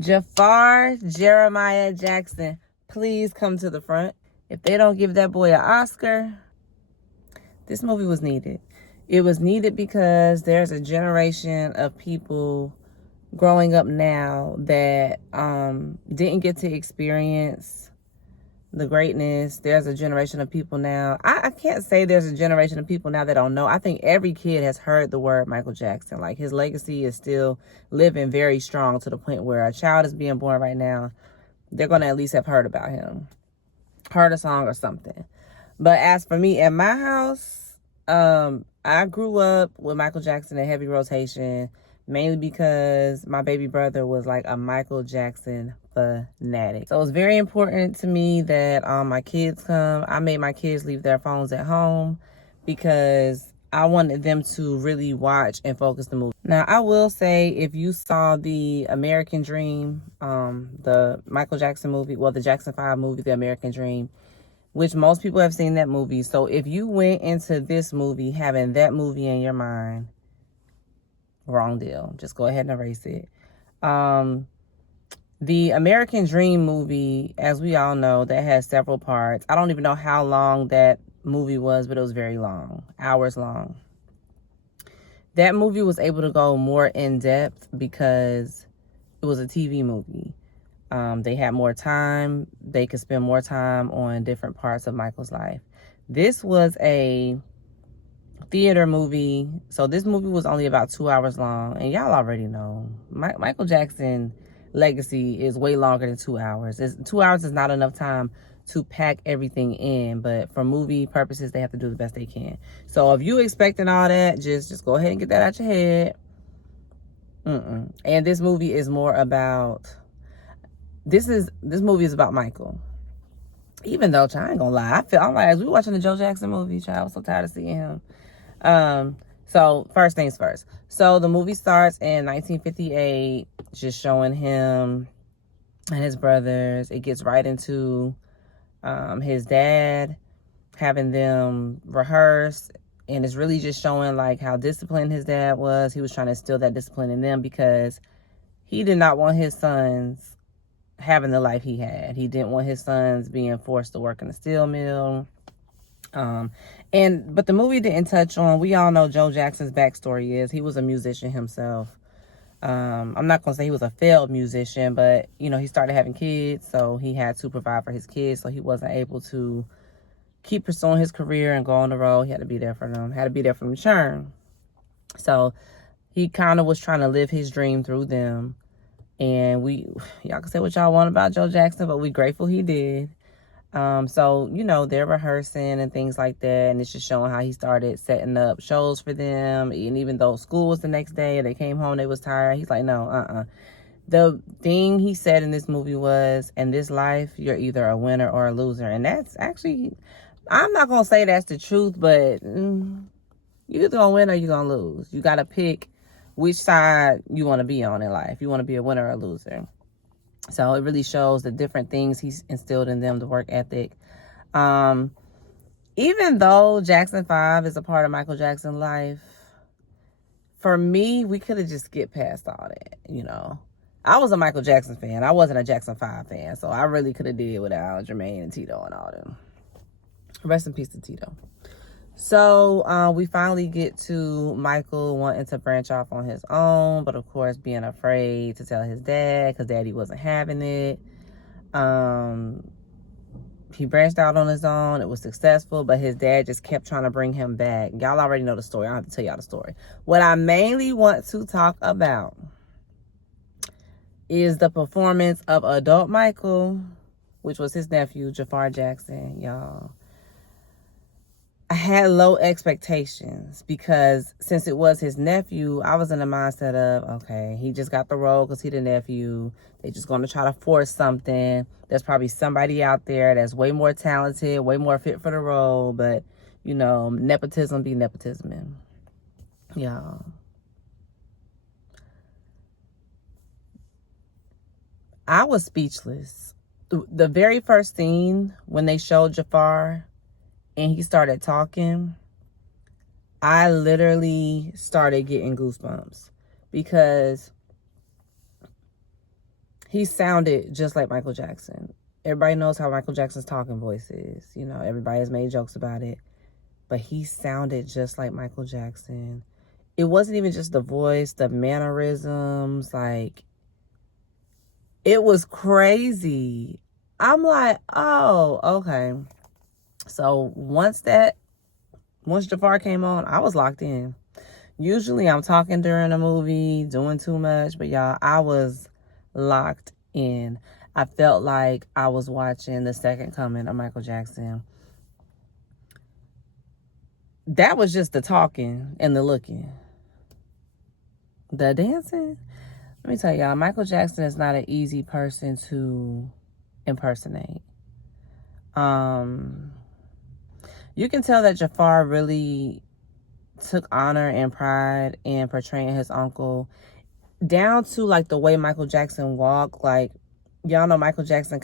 Jafar Jeremiah Jackson, please come to the front. If they don't give that boy an Oscar, this movie was needed. It was needed because there's a generation of people growing up now that didn't get to experience the greatness. There's a generation of people now. I can't say there's a generation of people now that don't know. I think every kid has heard the word Michael Jackson. Like, his legacy is still living very strong to the point where a child is being born right now, they're going to at least have heard about him, heard a song or something. But as for me at my house, I grew up with Michael Jackson in heavy rotation, mainly because my baby brother was like a Michael Jackson fanatic. So it's very important to me that my kids come. I made my kids leave their phones at home because I wanted them to really watch and focus the movie. Now, I will say, if you saw the American Dream, the Michael Jackson movie, well, the Jackson 5 movie, The American Dream, which most people have seen that movie. So if you went into this movie having that movie in your mind, wrong deal. Just go ahead and erase it. The American Dream movie, as we all know, that has several parts. I don't even know how long that movie was, but it was very long, hours long. That movie was able to go more in depth because it was a TV movie. They had more time. They could spend more time on different parts of Michael's life. This was a theater movie. So this movie was only about 2 hours long. And y'all already know, Michael Jackson legacy is way longer than 2 hours. 2 hours is not enough time to pack everything in. But for movie purposes, they have to do the best they can. So if you expecting all that, just go ahead and get that out your head. And this movie is more about... This movie is about Michael. Even though, I ain't gonna lie, I'm like, as we watching the Joe Jackson movie, I was so tired of seeing him. So first things first. So the movie starts in 1958, just showing him and his brothers. It gets right into his dad, having them rehearse, and it's really just showing like how disciplined his dad was. He was trying to instill that discipline in them because he did not want his sons having the life he had. He didn't want his sons being forced to work in the steel mill. But the movie didn't touch on, we all know Joe Jackson's backstory is he was a musician himself. I'm not gonna say he was a failed musician, but he started having kids, so he had to provide for his kids, so he wasn't able to keep pursuing his career and go on the road. He had to be there for them, to churn. So he kind of was trying to live his dream through them. And y'all can say what y'all want about Joe Jackson, but we grateful he did. So, they're rehearsing and things like that. And it's just showing how he started setting up shows for them. And even though school was the next day, they came home, they was tired. He's like, no, The thing he said in this movie was, in this life, you're either a winner or a loser. And that's actually, I'm not going to say that's the truth, but you're either going to win or you're going to lose. You got to pick which side you want to be on in life. You want to be a winner or a loser. So it really shows the different things he's instilled in them, the work ethic. Even though Jackson 5 is a part of Michael Jackson's life, for me, we could have just skipped past all that, I was a Michael Jackson fan. I wasn't a Jackson 5 fan. So I really could have did without Jermaine and Tito and all them. Rest in peace to Tito. So we finally get to Michael wanting to branch off on his own, but of course being afraid to tell his dad because daddy wasn't having it. He branched out on his own. It was successful, but his dad just kept trying to bring him back. Y'all already know the story. I don't have to tell y'all the story. What I mainly want to talk about is the performance of adult Michael, which was his nephew, Jafar Jackson, y'all. I had low expectations because since it was his nephew, I was in the mindset of, okay, he just got the role because he's the nephew. They're just going to try to force something. There's probably somebody out there that's way more talented, way more fit for the role. But, nepotism be nepotism. Y'all. I was speechless. The very first scene when they showed Jafar and he started talking, I literally started getting goosebumps because he sounded just like Michael Jackson. Everybody knows how Michael Jackson's talking voice is. You know, everybody has made jokes about it. But he sounded just like Michael Jackson. It wasn't even just the voice, the mannerisms, like, it was crazy. I'm like, oh, okay. So once Jafar came on, I was locked in. Usually I'm talking during a movie, doing too much, but y'all, I was locked in. I felt like I was watching the second coming of Michael Jackson. That was just the talking and the looking. The dancing, let me tell y'all, Michael Jackson is not an easy person to impersonate. You can tell that Jafar really took honor and pride in portraying his uncle, down to like the way Michael Jackson walked. Like, y'all know Michael Jackson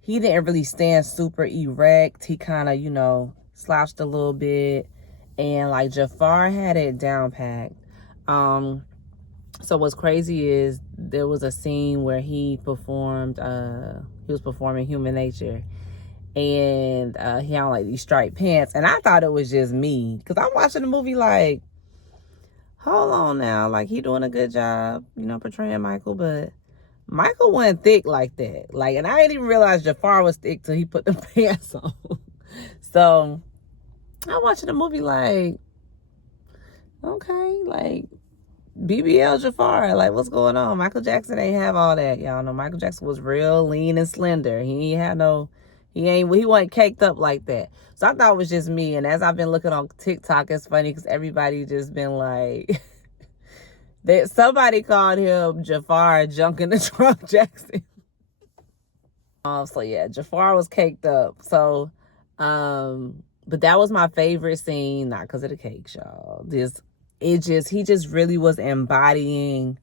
he didn't really stand super erect. He kind of, you know, slouched a little bit, and like Jafar had it down packed. So what's crazy is there was a scene where he was performing Human Nature, and he had like these striped pants, and I thought it was just me, because I'm watching the movie like, hold on now, like, he doing a good job, you know, portraying Michael, but Michael wasn't thick like that. Like, and I didn't even realize Jafar was thick till he put the pants on. So I'm watching the movie like, okay, like, BBL Jafar, like, what's going on? Michael Jackson ain't have all that, y'all know. Michael Jackson was real lean and slender. He wasn't caked up like that. So I thought it was just me. And as I've been looking on TikTok, it's funny because everybody just been like, somebody called him Jafar Junk in the Trunk Jackson. So yeah, Jafar was caked up. So, but that was my favorite scene, not because of the cake, y'all. He just really was embodying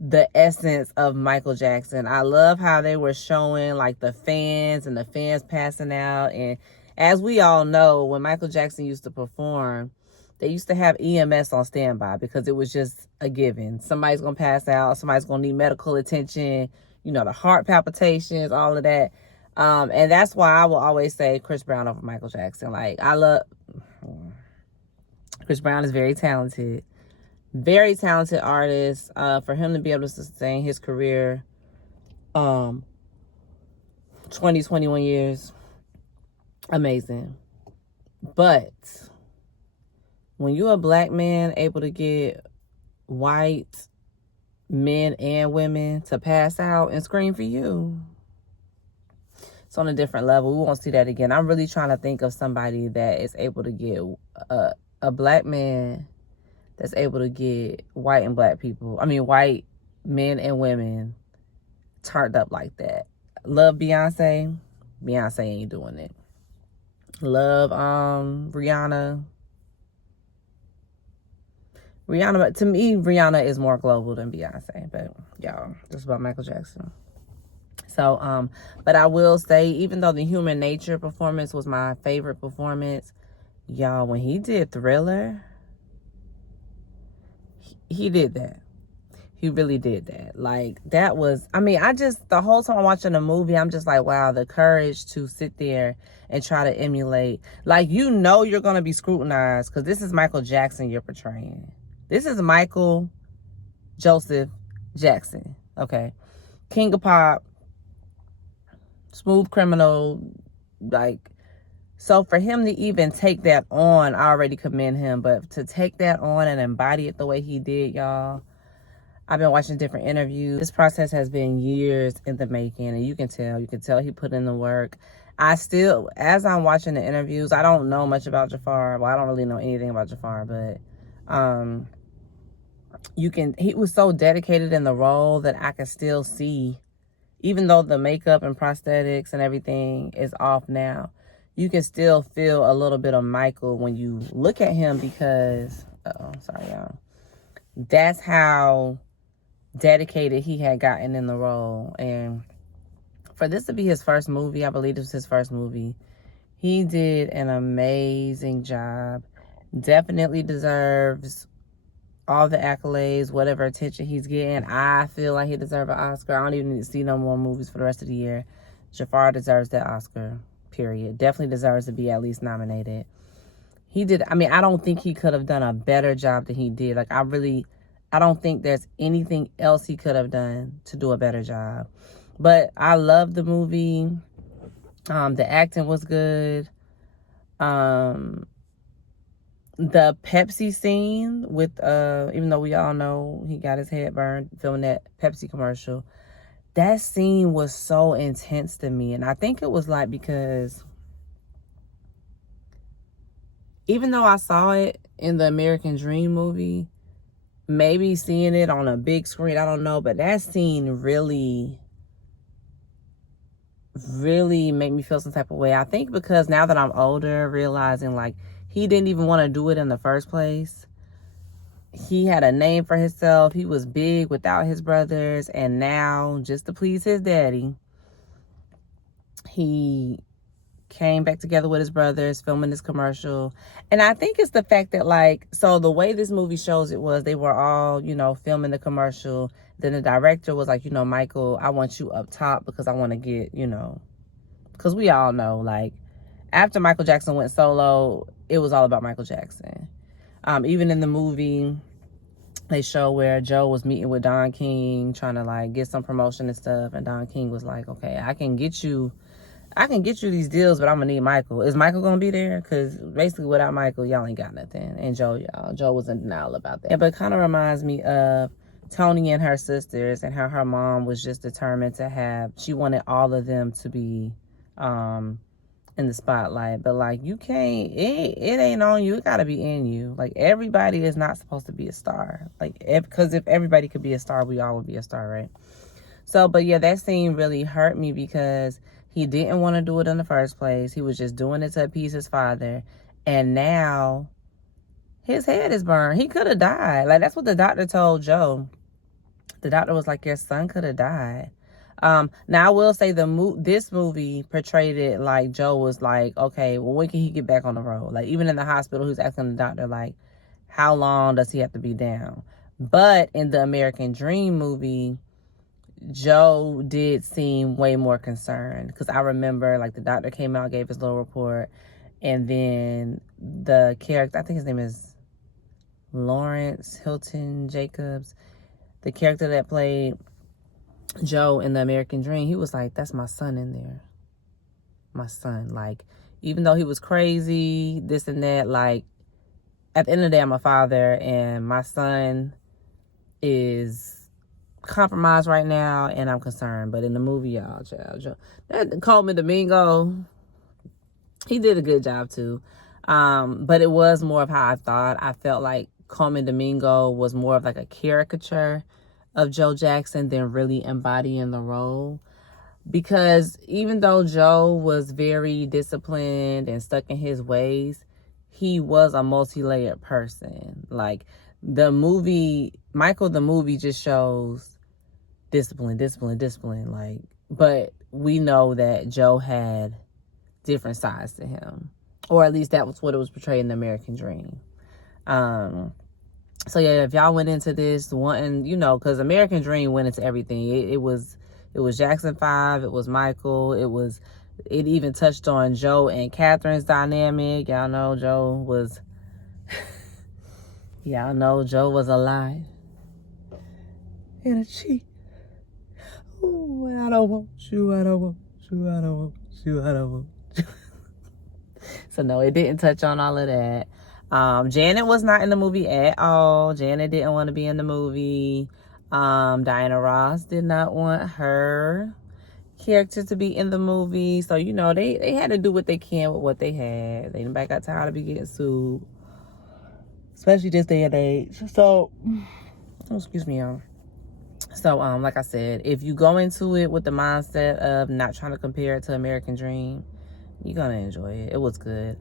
the essence of Michael Jackson. I love how they were showing like the fans and the fans passing out. And as we all know, when Michael Jackson used to perform, they used to have EMS on standby because it was just a given. Somebody's going to pass out. Somebody's going to need medical attention. You know, the heart palpitations, all of that. And that's why I will always say Chris Brown over Michael Jackson. Like, Chris Brown is very talented artist. For him to be able to sustain his career 21 years, amazing. But when you're a black man able to get white men and women to pass out and scream for you, it's on a different level. We won't see that again. I'm really trying to think of somebody that is able to get a black man that's able to get white men and women turned up like that. Love Beyonce. Beyonce ain't doing it. Love Rihanna. But to me, Rihanna is more global than Beyonce. But y'all, just about Michael Jackson. So, but I will say, even though the Human Nature performance was my favorite performance, y'all, when he did Thriller, he did that. He really did that. Like, that was, the whole time I'm watching the movie, I'm just like, wow, the courage to sit there and try to emulate. Like, you know you're going to be scrutinized because this is Michael Jackson you're portraying. This is Michael Joseph Jackson, okay? King of Pop, smooth criminal, like, so for him to even take that on, I already commend him, but to take that on and embody it the way he did, y'all, I've been watching different interviews. This process has been years in the making, and you can tell he put in the work. As I'm watching the interviews, I don't know much about Jafar. Well, I don't really know anything about Jafar, but he was so dedicated in the role that I could still see, even though the makeup and prosthetics and everything is off now, you can still feel a little bit of Michael when you look at him because, sorry, y'all. That's how dedicated he had gotten in the role. And for this to be his first movie, I believe it was his first movie, he did an amazing job. Definitely deserves all the accolades, whatever attention he's getting. I feel like he deserves an Oscar. I don't even need to see no more movies for the rest of the year. Jafar deserves that Oscar, period. Definitely deserves to be at least nominated. He did, I mean, I don't think he could have done a better job than he did. Like, I don't think there's anything else he could have done to do a better job. But I love the movie. The acting was good. The Pepsi scene with even though we all know he got his head burned filming that Pepsi commercial, that scene was so intense to me. And I think it was like because even though I saw it in the American Dream movie, maybe seeing it on a big screen, I don't know, but that scene really made me feel some type of way. I think because now that I'm older, realizing like he didn't even want to do it in the first place. He had a name for himself. He was big without his brothers. And now, just to please his daddy, he came back together with his brothers, filming this commercial. And I think it's the fact that, like, so the way this movie shows it was they were all, you know, filming the commercial. Then the director was like, you know, Michael, I want you up top because I want to get, you know, because we all know, like, after Michael Jackson went solo, it was all about Michael Jackson. Even in the movie, they show where Joe was meeting with Don King, trying to like get some promotion and stuff. And Don King was like, okay, I can get you these deals, but I'm gonna need Michael. Is Michael gonna be there? Because basically without Michael, y'all ain't got nothing. And Joe was in denial about that. But it kind of reminds me of Toni and her sisters and how her mom was just determined to she wanted all of them to be in the spotlight. But like, you can't, it ain't on you, it gotta be in you. Like, everybody is not supposed to be a star. Like, because if everybody could be a star, we all would be a star, right? So, but yeah, that scene really hurt me because he didn't want to do it in the first place. He was just doing it to appease his father. And now his head is burned. He could have died. Like, that's what the doctor told Joe. The doctor was like, your son could have died. Now I will say this movie portrayed it like Joe was like, okay, well, when can he get back on the road? Like, even in the hospital, he's asking the doctor, like, how long does he have to be down? But in the American Dream movie, Joe did seem way more concerned, because I remember, like, the doctor came out, gave his little report, and then the character, I think his name is Lawrence Hilton Jacobs, the character that played Joe in the American Dream, he was like, that's my son in there. My son. Like, even though he was crazy, this and that, like, at the end of the day, I'm a father, and my son is compromised right now, and I'm concerned. But in the movie, y'all, Joe, that Coleman Domingo, he did a good job too. But it was more of how I thought. I felt like Coleman Domingo was more of like a caricature of Joe Jackson than really embodying the role. Because even though Joe was very disciplined and stuck in his ways, he was a multi-layered person. Like, the movie, Michael the movie just shows discipline. Like, but we know that Joe had different sides to him. Or at least that was what it was portrayed in the American Dream. So yeah, if y'all went into this wanting, you know, because American Dream went into everything. It was Jackson 5, it was Michael, it even touched on Joe and Catherine's dynamic. Y'all know Joe was alive and a cheat. Ooh, I don't want you, I don't want you, I don't want you, I don't want you. So no, it didn't touch on all of that. Janet was not in the movie at all. Janet didn't want to be in the movie. Diana Ross did not want her character to be in the movie. So, you know, they had to do what they can with what they had. They nobody got tired of be getting sued, especially this day and age. So, excuse me, y'all. So, like I said, if you go into it with the mindset of not trying to compare it to American Dream, you're gonna enjoy it. It was good.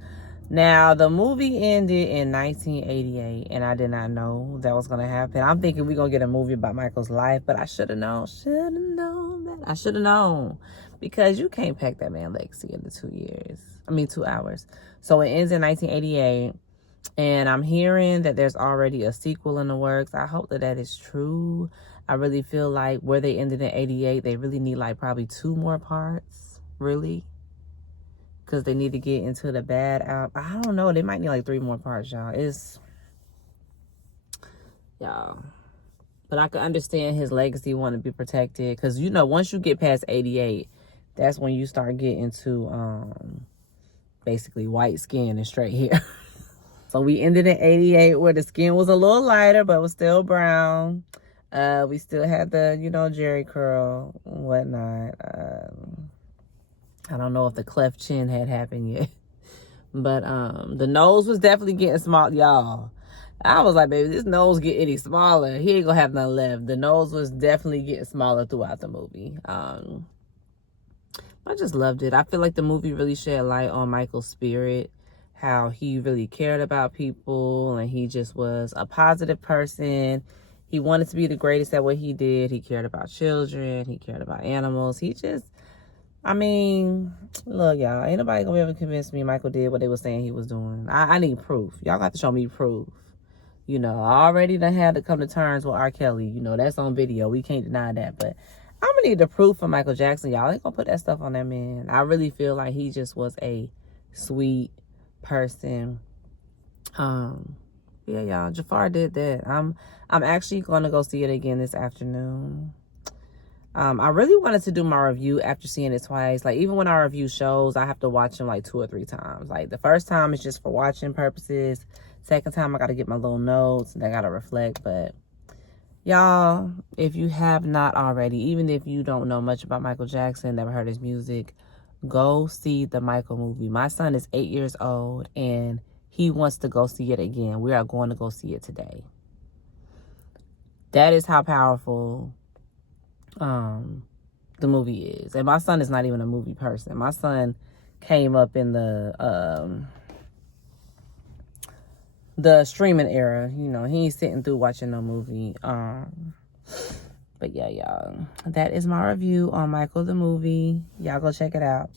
Now, the movie ended in 1988, and I did not know that was going to happen. I'm thinking we're going to get a movie about Michael's life, but I should have known. I should have known. Because you can't pack that man's legacy into 2 hours. So it ends in 1988. And I'm hearing that there's already a sequel in the works. I hope that that is true. I really feel like where they ended in 88, they really need like probably 2 more parts, really. Because they need to get into the bad out. I don't know. They might need like 3 more parts, y'all. Y'all. But I can understand his legacy want to be protected. Because, you know, once you get past 88, that's when you start getting to basically white skin and straight hair. So we ended in 88 where the skin was a little lighter, but was still brown. We still had the, you know, Jerry curl and whatnot. I don't know if the cleft chin had happened yet. But the nose was definitely getting small, y'all. I was like, baby, this nose get any smaller. He ain't gonna have nothing left. The nose was definitely getting smaller throughout the movie. I just loved it. I feel like the movie really shed light on Michael's spirit, how he really cared about people, and he just was a positive person. He wanted to be the greatest at what he did. He cared about children. He cared about animals. He just, I mean, look, y'all, ain't nobody gonna be able to convince me Michael did what they were saying he was doing. I need proof. Y'all got to show me proof. You know, I already done had to come to terms with R. Kelly. You know, that's on video. We can't deny that. But I'm gonna need the proof for Michael Jackson, y'all. Ain't gonna put that stuff on that man. I really feel like he just was a sweet person. Yeah, y'all, Jafar did that. I'm actually gonna go see it again this afternoon. I really wanted to do my review after seeing it twice. Like, even when I review shows, I have to watch them like 2 or 3 times. Like, the first time is just for watching purposes. Second time, I got to get my little notes and I got to reflect. But y'all, if you have not already, even if you don't know much about Michael Jackson, never heard his music, go see the Michael movie. My son is 8 years old and he wants to go see it again. We are going to go see it today. That is how powerful the movie is. And my son is not even a movie person. My son came up in the streaming era. You know, he ain't sitting through watching no movie. But yeah, y'all, that is my review on Michael the movie. Y'all go check it out.